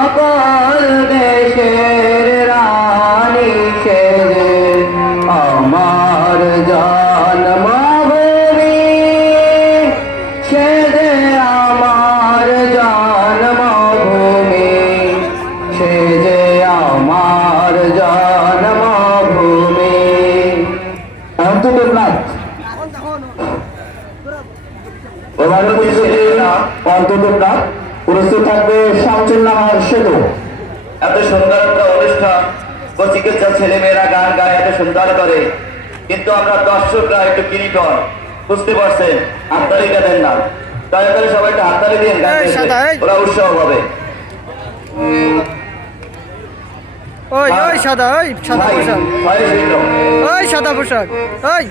সকল দেশের রানী সেজে আমার জন্মভূমি। সেজে আমার জন্মভূমি। সেজে আমার জন্মভূমি। অন্তর্নাথ এবারে অন্তর্নাথ উপস্থিত থাকবে শামচুল্লাহ সেতু এত সুন্দর একটা অনুষ্ঠান কচিকেচা ছেলে মেয়েরা গান গায় এত সুন্দর করে। কিন্তু আমরা দর্শকরা একটু কিনিকর বুঝতে পারছেন হাততালিটা দেন না। দয়া করে সবাই একটু হাততালি দিন গান সাদা, এই। ওরা উৎসাহ হবে ওই ওই সাদা ওই সাদা পোশাক। ওই সাদা পোশাক ওই।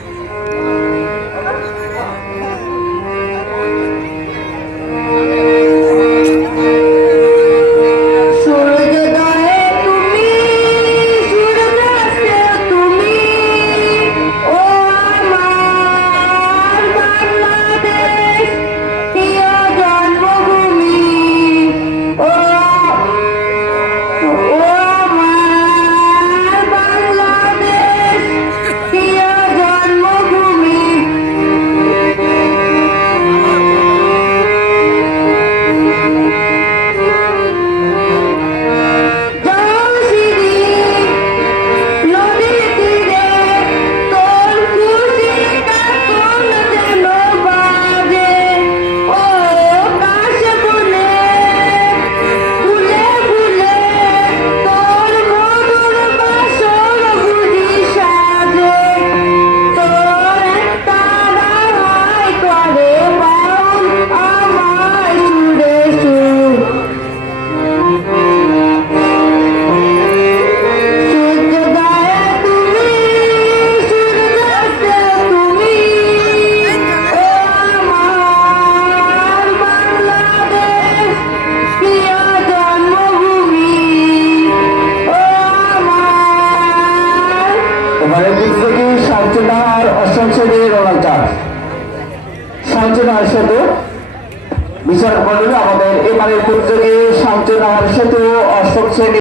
সেতু। বিচার মন্ডলী আমাদের এবারের প্রতিযোগী শামচুল্লাহ সেতু অষ্টম শ্রেণি।